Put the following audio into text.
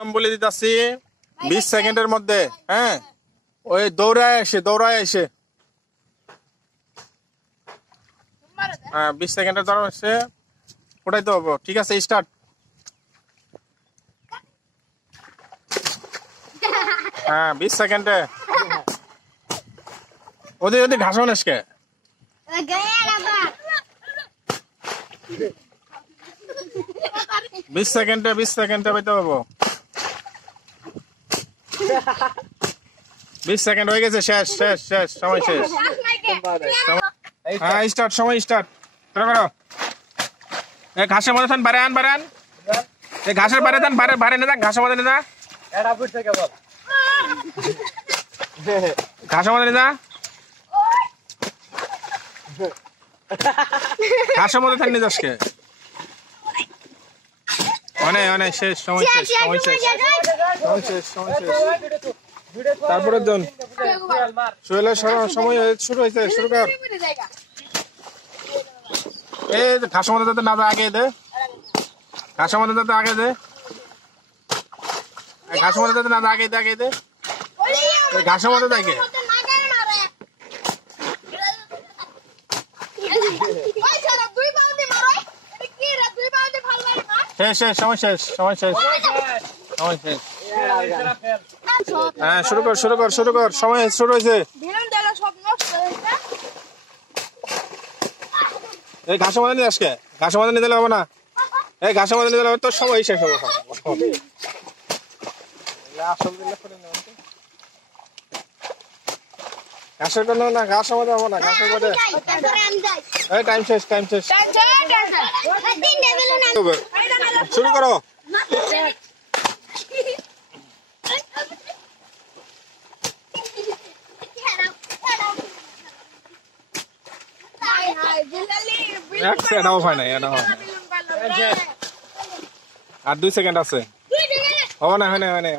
বলে দিতেছি 20 সেকেন্ডের মধ্যে। হ্যাঁ, ওই দৌড়ায় এসে হ্যাঁ 20 সেকেন্ডের দৌড় এসে ওটাইতে হবো। ঠিক আছে, স্টার্ট। হ্যাঁ 20 সেকেন্ডে ওদের ঘাসও নেসকে 20 সেকেন্ডে পাইতে পারবো। 20 সেকেন্ড হয়ে গেছে, শেষ সময় শেষ। হ্যাঁ স্টার্ট, সময় স্টার্ট করো। এই ঘাসের মধ্যে থান, বারে আন এই ঘাসের বারে থান, বারে না থাক, ঘাসের মধ্যে না এটা বুঝতে কেবল ঘাসের মধ্যে না ঘাসের মধ্যে থাক, নিজাসকে অনেক শেষ, সময় শেষ। তারপরে জন সোহেলের সময় শুরু হয়েছে, শুরু কর। এই ঘাসের মধ্যে যাতে না আগে দে, ঘাসের মধ্যে যাতে আগে দে, ঘাসের মধ্যে যাতে না আগে দে, ঘাসের মধ্যে দেখে শেষ, সময় শেষ। হ্যাঁ শুরু কর, সময় শুরু হয়েছে। এই ঘাসের মধ্যে নিয়ে আসকে, ঘাসের মধ্যে নিয়ে দিলে হবে না। এই ঘাসের মধ্যে নিয়ে দিলে হবে, তোর সময় শেষ হবে। ঘাসের জন্য না, ঘাসের মধ্যে হবে না, ঘাসের মধ্যে টাইম শেষ। শুরু করো। আর 2 সেকেন্ড আছে, হবে না, হয় না।